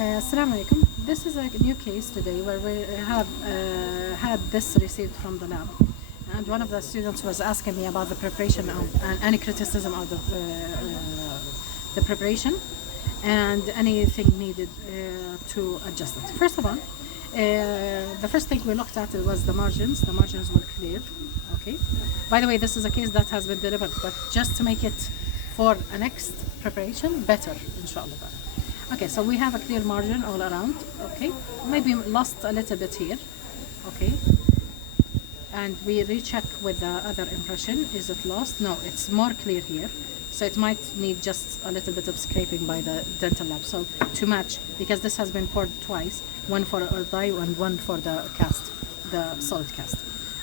Assalamu alaikum. This is a new case today where we have had this received from the lab. And one of the students was asking me about the preparation of, and any criticism of the preparation and anything needed to adjust it. First of all, the first thing we looked at was the margins. The margins were clear. Okay. By the way, this is a case that has been delivered, but just to make it for a next preparation better, inshallah. Okay, so we have a clear margin all around. Okay, maybe lost a little bit here. Okay, and we recheck with the other impression. Is it lost? No, it's more clear here. So it might need just a little bit of scraping by the dental lab. So to match, because this has been poured twice, one for a dye and one for the cast, the solid cast.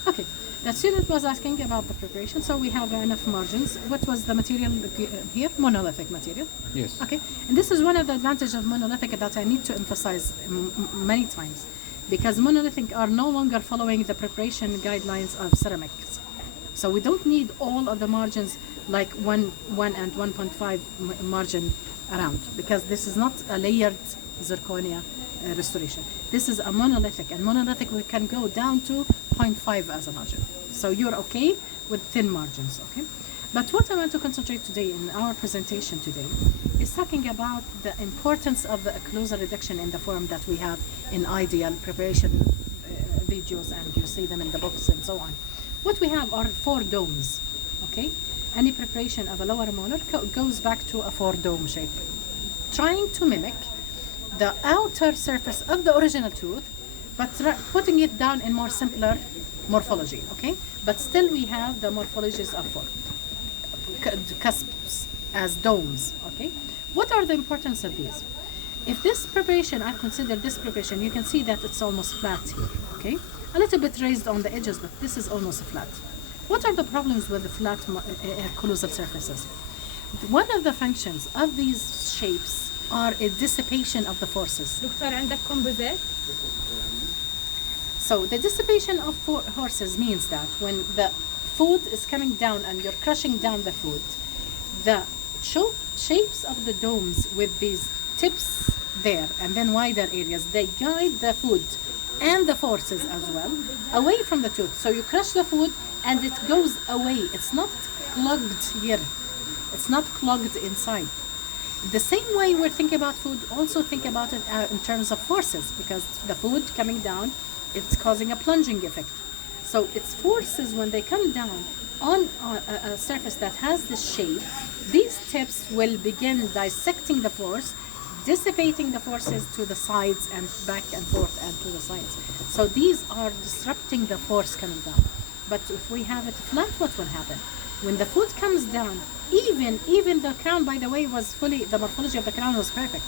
Okay, the student was asking about the preparation, so we have enough margins. What was the material here? Monolithic material. Yes. Okay, and this is one of the advantages of monolithic that I need to emphasize many times, because monolithic are no longer following the preparation guidelines of ceramics. So we don't need all of the margins like 1 and 1.5 margin around, because this is not a layered zirconia restoration. This is a monolithic, and monolithic we can go down to 0.5 as a margin. So you're okay with thin margins, okay? But what I want to concentrate today in our presentation today is talking about the importance of the occlusal reduction in the form that we have in ideal preparation videos, and you see them in the books and so on. What we have are 4 domes, okay? Any preparation of a lower molar goes back to a 4-dome shape, trying to mimic the outer surface of the original tooth, but putting it down in more simpler morphology, okay? But still we have the morphologies of 4 cusps as domes, okay? What are the importance of these? If this preparation, I consider this preparation, you can see that it's almost flat here, okay? A little bit raised on the edges, but this is almost flat. What are the problems with the flat occlusal surfaces? One of the functions of these shapes are a dissipation of the forces. دكتور عندك composite? So the dissipation of forces means that when the food is coming down and you're crushing down the food, the shapes of the domes with these tips there and then wider areas, they guide the food and the forces as well away from the tooth. So you crush the food and it goes away. It's not clogged here. It's not clogged inside. The same way we're thinking about food, also think about it in terms of forces, because the food coming down, it's causing a plunging effect. So its forces, when they come down on a surface that has this shape, these tips will begin dissecting the force, dissipating the forces to the sides and back and forth and to the sides. So these are disrupting the force coming down. But if we have it flat, what will happen? When the food comes down, even the crown, by the way, was fully, the morphology of the crown was perfect.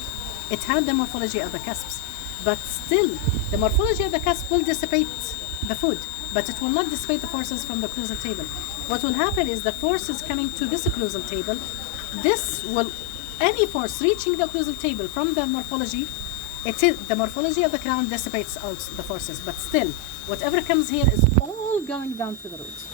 It had the morphology of the cusps, but still the morphology of the cusp will dissipate the food, but it will not dissipate the forces from the occlusal table. What will happen is the forces coming to this occlusal table, this will, any force reaching the occlusal table from the morphology, it is the morphology of the crown dissipates out the forces, but still whatever comes here is all going down to the roots.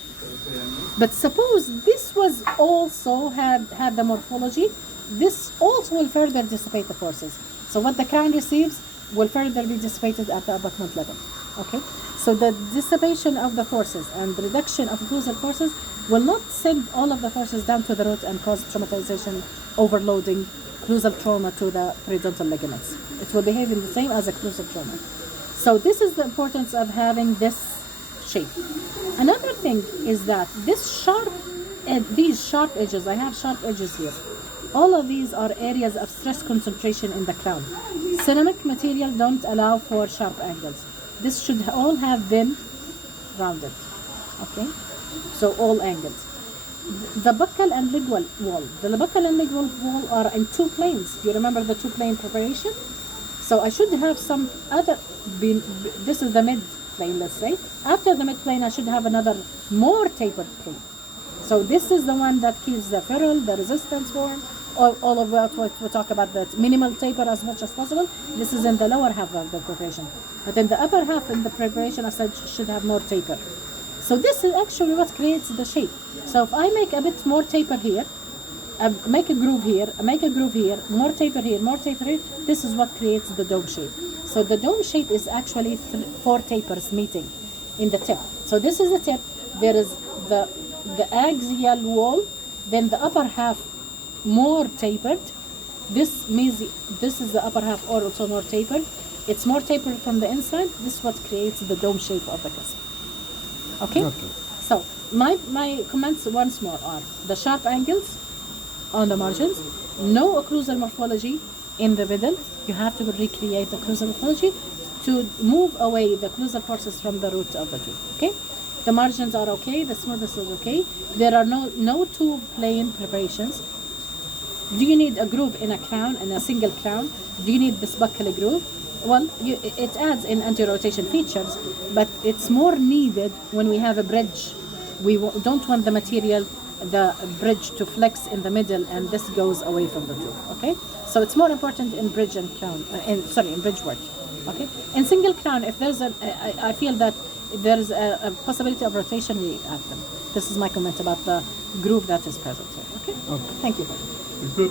But suppose this was also had the morphology, this also will further dissipate the forces. So what the crown receives will further be dissipated at the abutment level. Okay, so the dissipation of the forces and the reduction of occlusal forces will not send all of the forces down to the root and cause traumatization, overloading, occlusal trauma to the periodontal ligaments. It will behave in the same as occlusal trauma. So this is the importance of having this shape. Another thing is that this sharp, these sharp edges, I have sharp edges here. All of these are areas of stress concentration in the crown. Ceramic material don't allow for sharp angles. This should all have been rounded. Okay, so all angles. The buccal and lingual wall. The buccal and lingual wall are in 2 planes. You remember the 2-plane preparation? So I should have some other, this is the mid plane, let's say. After the mid plane, I should have another more tapered plane. So this is the one that keeps the ferrule, the resistance form, all of what we talk about, that minimal taper as much as possible. This is in the lower half of the preparation. But in the upper half in the preparation, I said should have more taper. So this is actually what creates the shape. So if I make a bit more taper here, make a groove here, make a groove here, more taper here, more taper here. This is what creates the dome shape. So the dome shape is actually 4 tapers meeting in the tip. So this is the tip. There is the axial wall, then the upper half more tapered. This means this is the upper half also more tapered. It's more tapered from the inside. This is what creates the dome shape of the cusp. Okay? So my comments once more are the sharp angles on the margins, no occlusal morphology in the middle. You have to recreate the occlusal morphology to move away the occlusal forces from the root of the tooth. Okay? The margins are okay, the smoothness is okay. There are no two plane preparations. Do you need a groove in a crown, in a single crown? Do you need this buccal groove? Well, it adds in anti-rotation features, but it's more needed when we have a bridge. We don't want the material, the bridge to flex in the middle, and this goes away from the tooth. Okay, so it's more important in bridge and crown. In bridge work. Okay, in single crown, if there's I feel that if there's a possibility of rotation, we add them. This is my comment about the groove that is present here. Okay. Thank you.